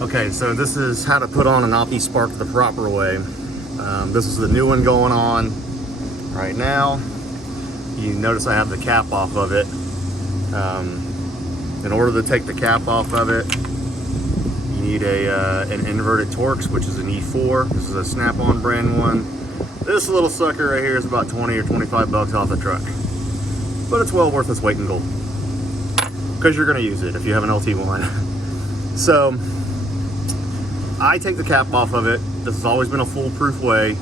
Okay, so this is how to put on an Optispark the proper way. This is the new one going on right now. You notice I have the cap off of it. In order to take the cap off of it, you need an inverted Torx, which is an E4. This is a Snap-on brand one. This little sucker right here is about 20 or 25 bucks off the truck. But it's well worth its weight in gold, because you're gonna use it if you have an LT1. So, I take the cap off of it. This has always been a foolproof way.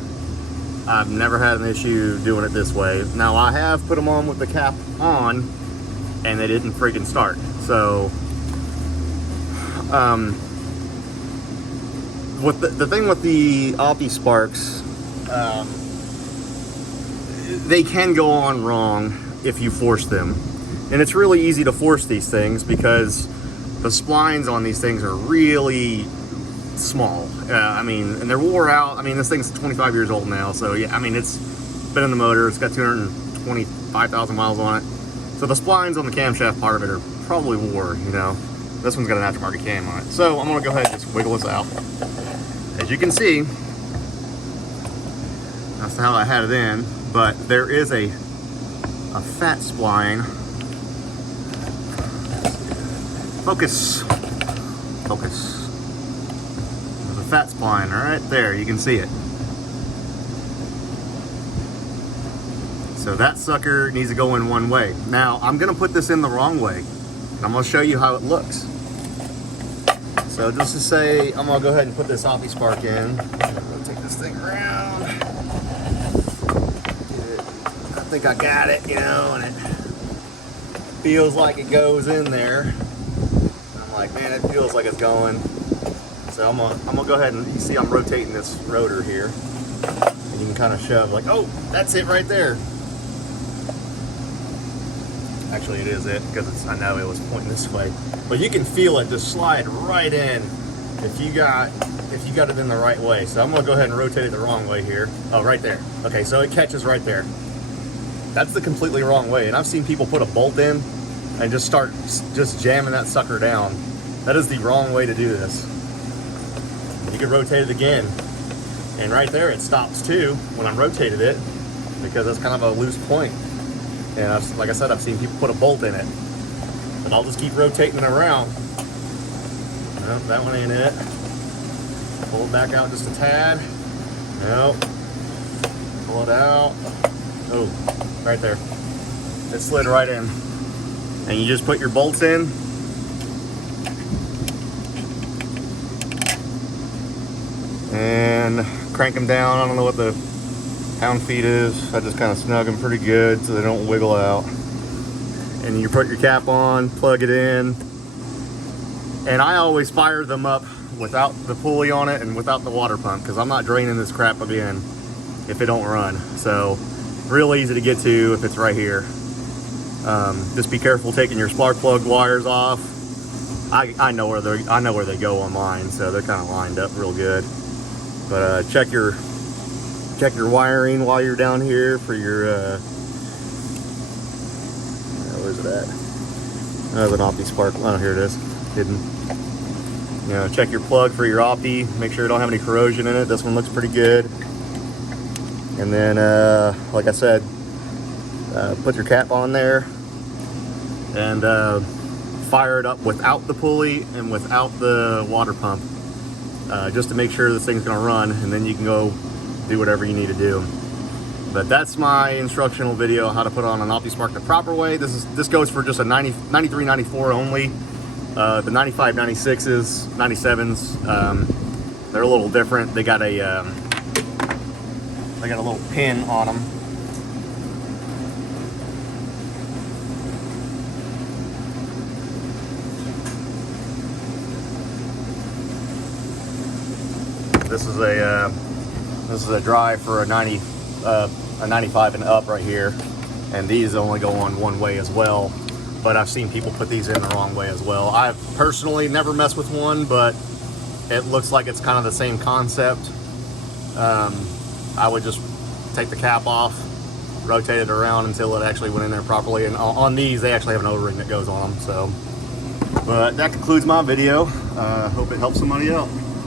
I've never had an issue doing it this way. Now, I have put them on with the cap on, and they didn't freaking start. So, the thing with the Optisparks, they can go on wrong if you force them. And it's really easy to force these things because the splines on these things are really small. I mean, and they're wore out. I mean, this thing's 25 years old now, so yeah, I mean, it's been in the motor. It's got 225,000 miles on it. So the splines on the camshaft part of it are probably wore, you know. This one's got an aftermarket cam on it. So I'm gonna go ahead and just wiggle this out. As you can see, that's how I had it in, but there is a fat spline. Focus. There's a fat spline right there, you can see it. So that sucker needs to go in one way. Now, I'm gonna put this in the wrong way, and I'm gonna show you how it looks. So just to say, I'm gonna go ahead and put this Optispark in. I'm gonna take this thing around. I think I got it, you know, and it feels like it goes in there. I'm like, man, it feels like it's going. So I'm gonna go ahead and, you see I'm rotating this rotor here. And you can kind of shove like, oh, that's it right there. Actually, it is it, because I know it was pointing this way. But you can feel it just slide right in if you got it in the right way. So I'm gonna go ahead and rotate it the wrong way here. Oh, right there. Okay, so it catches right there. That's the completely wrong way. And I've seen people put a bolt in and just start jamming that sucker down. That is the wrong way to do this. You can rotate it again. And right there it stops too when I'm rotated it, because that's kind of a loose point. And like I said, I've seen people put a bolt in it. But I'll just keep rotating it around. Nope, that one ain't it. Pull it back out just a tad. Nope. Pull it out. Oh, right there. It slid right in. And you just put your bolts in. And crank them down. I don't know what the pound feet is. I just kind of snug them pretty good so they don't wiggle out. And you put your cap on, plug it in. And I always fire them up without the pulley on it and without the water pump, because I'm not draining this crap again if it don't run. So real easy to get to if it's right here. Just be careful taking your spark plug wires off. I know where they go on mine, so they're kind of lined up real good. But check your wiring while you're down here for your where's it at? There's an Optispark. Oh, here it is, hidden. You know, check your plug for your Opti. Make sure you don't have any corrosion in it. This one looks pretty good. And then, like I said, put your cap on there and fire it up without the pulley and without the water pump, just to make sure this thing's gonna run, and then you can go do whatever you need to do. But that's my instructional video on how to put on an Optispark the proper way. This goes for just a 93, 94 only. The 95, 96s, 97s, they're a little different. They got a little pin on them. This is a drive for a 95 and up right here, and these only go on one way as well. But I've seen people put these in the wrong way as well. I've personally never messed with one, but it looks like it's kind of the same concept. I would just take the cap off, rotate it around until it actually went in there properly. And on these, they actually have an O-ring that goes on them. So, but that concludes my video. Hope it helps somebody out.